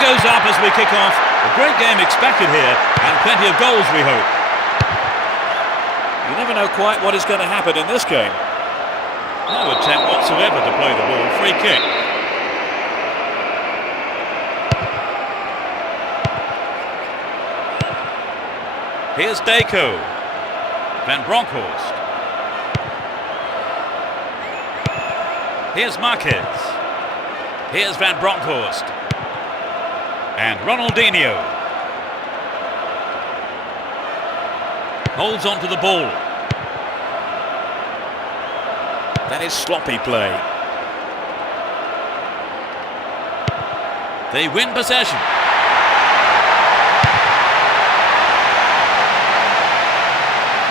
Goes up as we kick off. A great game expected here, and plenty of goals, we hope. You never know quite what is going to happen in this game. No attempt whatsoever to play the ball. Free kick. Here's Deco. Van Bronckhorst. Here's Marquez. Here's Van Bronckhorst. And Ronaldinho holds on to the ball. That is sloppy play. They win possession.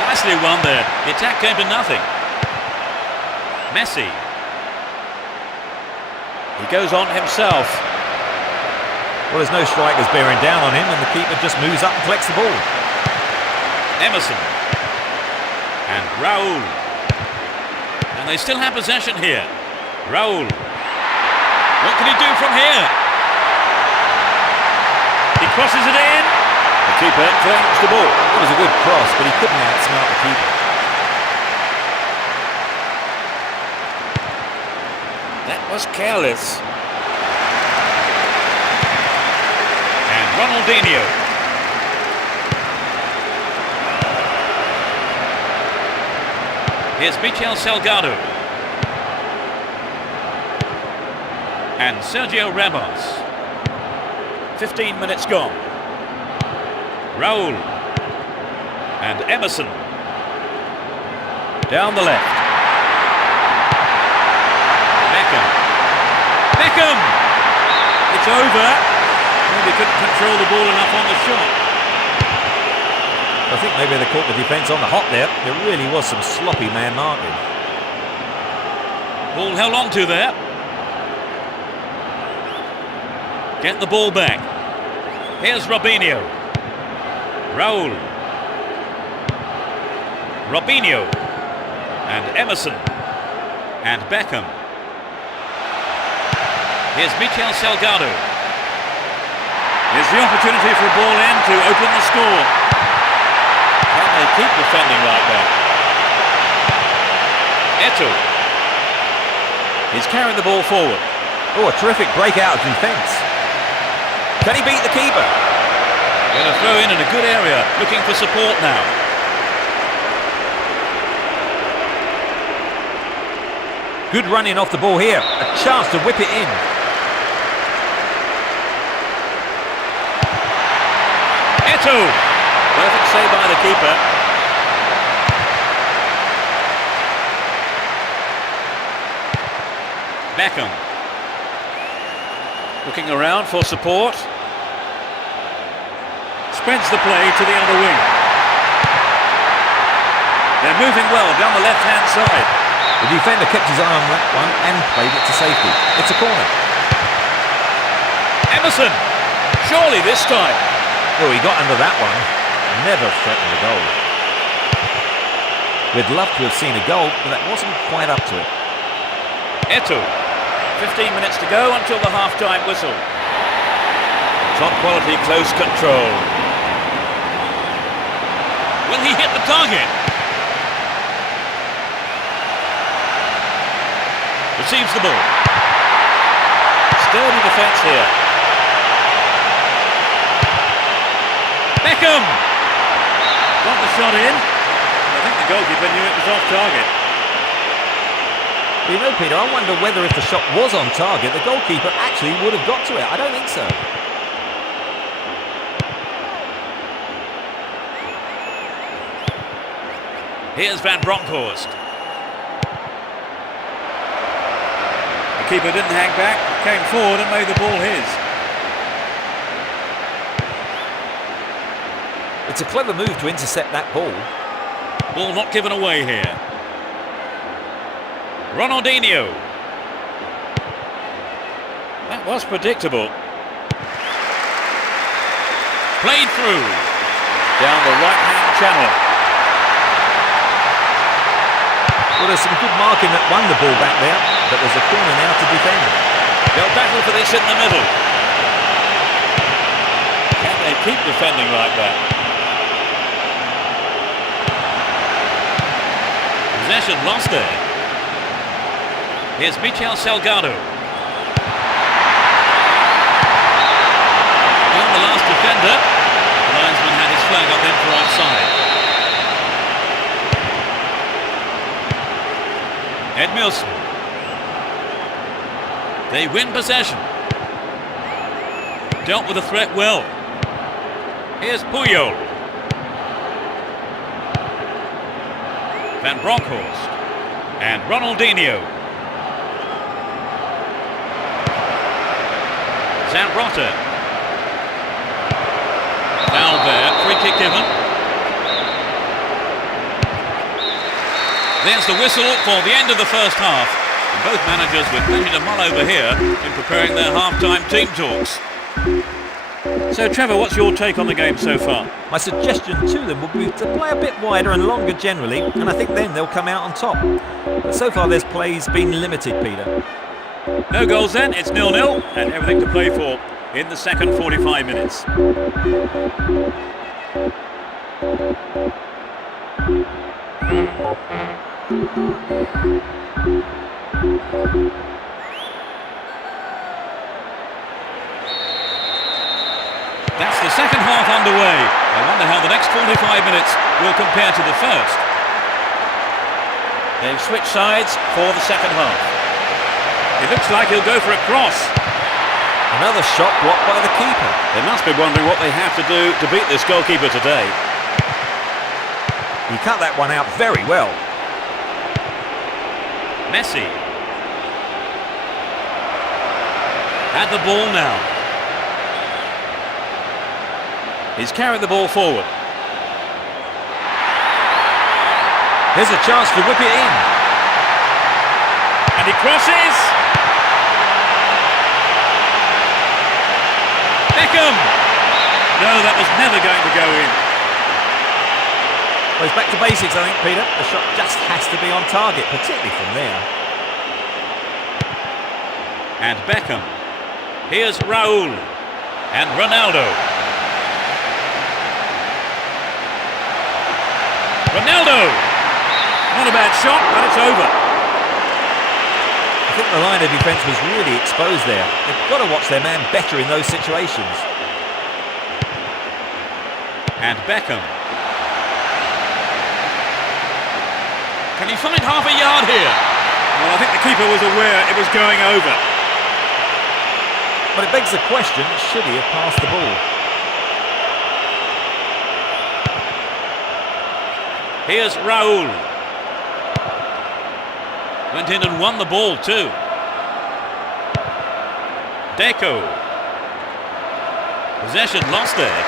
Nicely won there. The attack came to nothing. Messi. He goes on himself. Well, there's no strikers bearing down on him, and the keeper just moves up and collects the ball. Emerson. And Raul. And they still have possession here. Raul. What can he do from here? He crosses it in. The keeper claims the ball. It was a good cross, but he couldn't outsmart the keeper. That was careless. Ronaldinho. Here's Michel Salgado. And Sergio Ramos. 15 minutes gone. Raul. And Emerson. Down the left. Beckham. It's over. They couldn't control the ball enough on the shot. I think maybe they caught the defence on the hop there. There really was some sloppy man marking. Ball held on to there. Get the ball back. Here's Robinho. Raul. Robinho. And Emerson. And Beckham. Here's Michel Salgado. Here's the opportunity for a ball in to open the score. Can they keep defending like that? Eto'o. He's carrying the ball forward. Oh, a terrific breakout of defence. Can he beat the keeper? Going to throw in a good area, looking for support now. Good running off the ball here. A chance to whip it in. Eto'o. Perfect save by the keeper. Beckham. Looking around for support. Spreads the play to the other wing. They're moving well down the left-hand side. The defender kept his eye on that one and played it to safety. It's a corner. Emerson. Surely this time. Oh, he got under that one. Never threatened the goal. We'd love to have seen a goal, but that wasn't quite up to it. Eto'o. 15 minutes to go until the half-time whistle. Top quality, close control. Will he hit the target? Receives the ball. Sturdy defence here. Beckham! Got the shot in. I think the goalkeeper knew it was off target. You know, Peter, I wonder whether if the shot was on target, the goalkeeper actually would have got to it. I don't think so. Here's Van Bronckhorst. The keeper didn't hang back, came forward and made the ball his. It's a clever move to intercept that ball. Ball not given away here. Ronaldinho. That was predictable. Played through. Down the right-hand channel. Well, there's some good marking that won the ball back there, but there's a corner now to defend. They'll battle for this in the middle. Can they keep defending like that? Possession lost there. Here's Michel Salgado. Beyond the last defender. The linesman had his flag up in for offside. Edmilson. They win possession. Dealt with the threat well. Here's Puyol. Van Bronckhorst. And Ronaldinho. Zambrota. Foul there, free kick given. There's the whistle for the end of the first half. And both managers with plenty to mull over here in preparing their half-time team talks. So Trevor, what's your take on the game so far? My suggestion to them would be to play a bit wider and longer generally, and I think then they'll come out on top. But so far this play's been limited, Peter. No goals then, it's 0-0 and everything to play for in the second 45 minutes. That's the second half underway. I wonder how the next 45 minutes will compare to the first. They've switched sides for the second half. It looks like he'll go for a cross. Another shot blocked by the keeper. They must be wondering what they have to do to beat this goalkeeper today. He cut that one out very well. Messi. Had the ball now. He's carried the ball forward. Here's a chance to whip it in. And he crosses. Beckham. No, that was never going to go in. Well, it's back to basics, I think, Peter. The shot just has to be on target, particularly from there. And Beckham. Here's Raul. And Ronaldo. Ronaldo! Not a bad shot, but it's over. I think the line of defence was really exposed there. They've got to watch their man better in those situations. And Beckham. Can he find half a yard here? Well, I think the keeper was aware it was going over. But it begs the question, should he have passed the ball? Here's Raul. Went in and won the ball too. Deco. Possession lost there.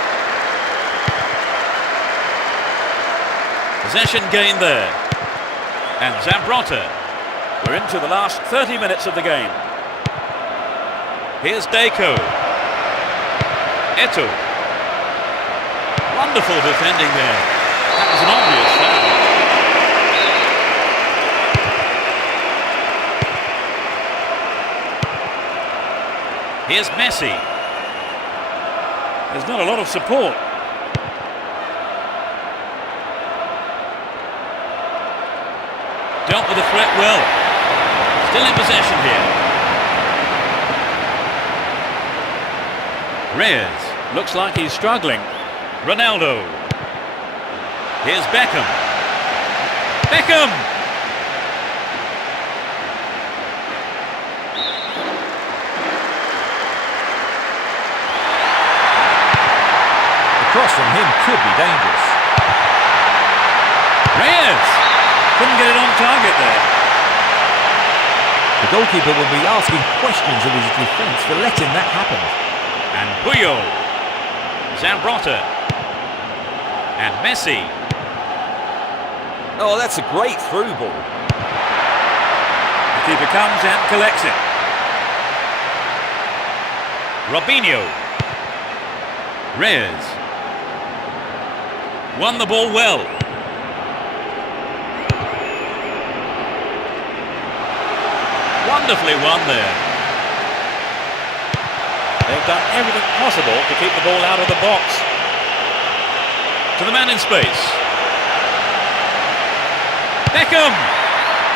Possession gained there. And Zambrota. We're into the last 30 minutes of the game. Here's Deco. Eto'o. Wonderful defending there. That was an obvious foul. Here's Messi. There's not a lot of support. Dealt with the threat well. Still in possession here. Reyes. Looks like he's struggling. Ronaldo. Here's Beckham. Beckham! The cross from him could be dangerous. Reyes. Couldn't get it on target there. The goalkeeper will be asking questions of his defence for letting that happen. And Puyol. Zambrotta. And Messi. Oh, that's a great through ball. The keeper comes and collects it. Robinho. Reyes. Won the ball well. Wonderfully won there. They've done everything possible to keep the ball out of the box. To the man in space. Beckham!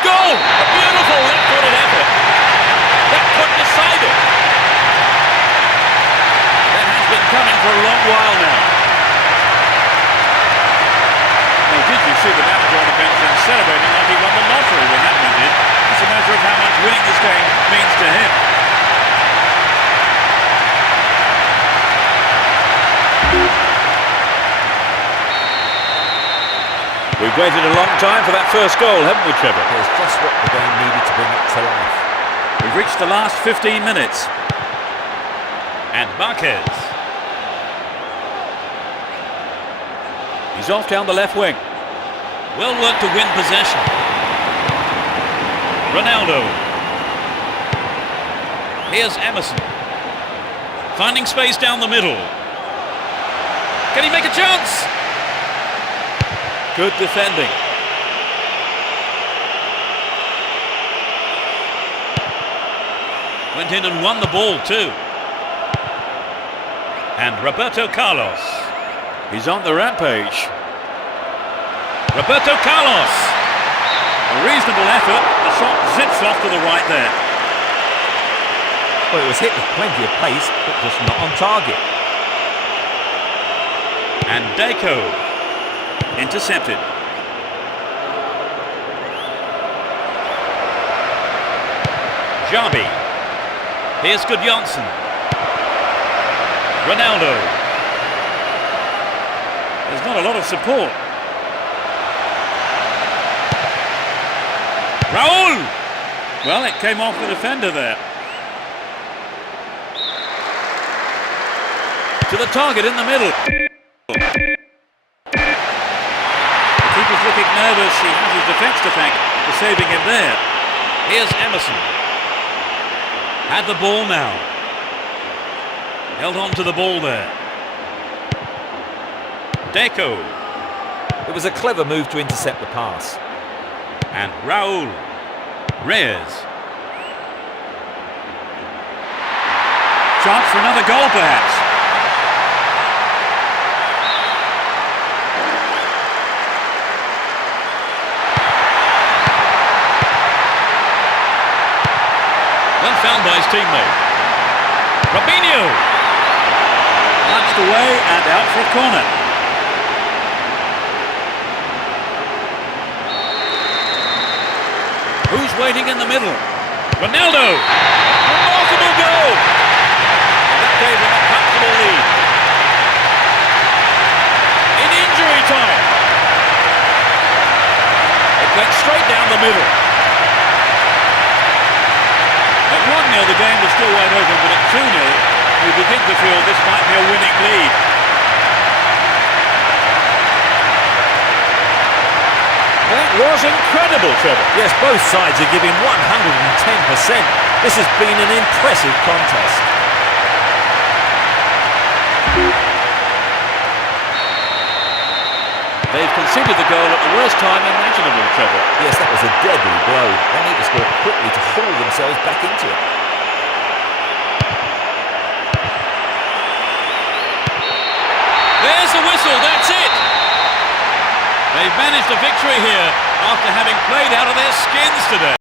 Goal! A beautiful left-footed effort. That could decide it. That has been coming for a long while now. Well, did you see the manager on the bench then celebrating like he won the lottery when that went in? It's a matter of how much winning this game means to him. We've waited a long time for that first goal, haven't we, Trevor? It's just what the game needed to bring it to life. We've reached the last 15 minutes. And Marquez. He's off down the left wing. Well worked to win possession. Ronaldo. Here's Emerson. Finding space down the middle. Can he make a chance? Good defending. Went in and won the ball too. And Roberto Carlos. He's on the rampage. Roberto Carlos. A reasonable effort. The shot zips off to the right there. Well, it was hit with plenty of pace, but just not on target. And Deco. Intercepted. Xabi. Here's Gudjonsson. Ronaldo. There's not a lot of support. Raul. Well, it came off the defender there. To the target in the middle. The keeper's looking nervous. He has his defence to thank for saving him there. Here's Emerson. Had the ball now. Held on to the ball there. Deco. It was a clever move to intercept the pass. And Raul. Reyes. Chance for another goal perhaps. Well found by his teammate. Robinho. Punched away and out for a corner. Who's waiting in the middle? Ronaldo. Remarkable goal. And that gave him a comfortable lead. In injury time. It went straight down the middle. At 1-0 the game was still wide open, but at 2-0 you begin to feel this might be a winning lead. That was incredible, Trevor. Yes, both sides are giving 110%. This has been an impressive contest. They've conceded the goal at the worst time imaginable, Trevor. Yes, that was a deadly blow. They need to score quickly to haul themselves back into it. There's the whistle, that's it! They've managed a victory here after having played out of their skins today.